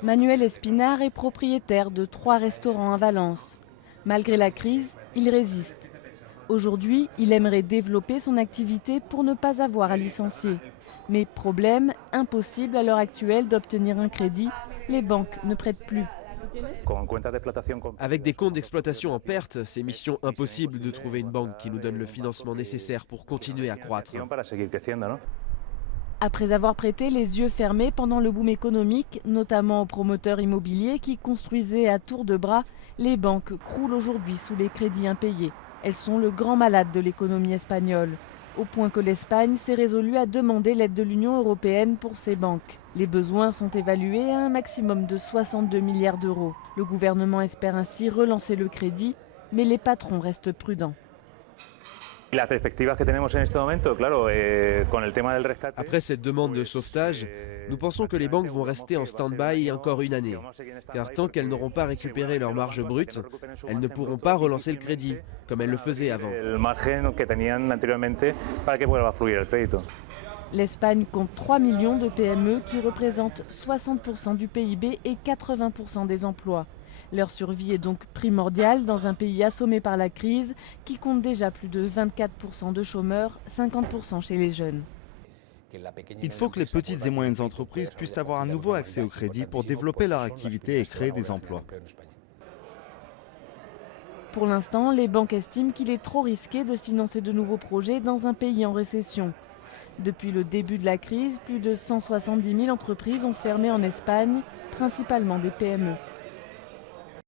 Manuel Espinar est propriétaire de 3 restaurants à Valence. Malgré la crise, il résiste. Aujourd'hui, il aimerait développer son activité pour ne pas avoir à licencier. Mais problème, impossible à l'heure actuelle d'obtenir un crédit, les banques ne prêtent plus. Avec des comptes d'exploitation en perte, c'est mission impossible de trouver une banque qui nous donne le financement nécessaire pour continuer à croître. Après avoir prêté les yeux fermés pendant le boom économique, notamment aux promoteurs immobiliers qui construisaient à tour de bras, les banques croulent aujourd'hui sous les crédits impayés. Elles sont le grand malade de l'économie espagnole, au point que l'Espagne s'est résolue à demander l'aide de l'Union européenne pour ses banques. Les besoins sont évalués à un maximum de 62 milliards d'euros. Le gouvernement espère ainsi relancer le crédit, mais les patrons restent prudents. Après cette demande de sauvetage, nous pensons que les banques vont rester en stand-by encore une année. Car tant qu'elles n'auront pas récupéré leur marge brute, elles ne pourront pas relancer le crédit, comme elles le faisaient avant. L'Espagne compte 3 millions de PME qui représentent 60% du PIB et 80% des emplois. Leur survie est donc primordiale dans un pays assommé par la crise qui compte déjà plus de 24% de chômeurs, 50% chez les jeunes. Il faut que les petites et moyennes entreprises puissent avoir un nouveau accès au crédit pour développer leur activité et créer des emplois. Pour l'instant, les banques estiment qu'il est trop risqué de financer de nouveaux projets dans un pays en récession. Depuis le début de la crise, plus de 170 000 entreprises ont fermé en Espagne, principalement des PME.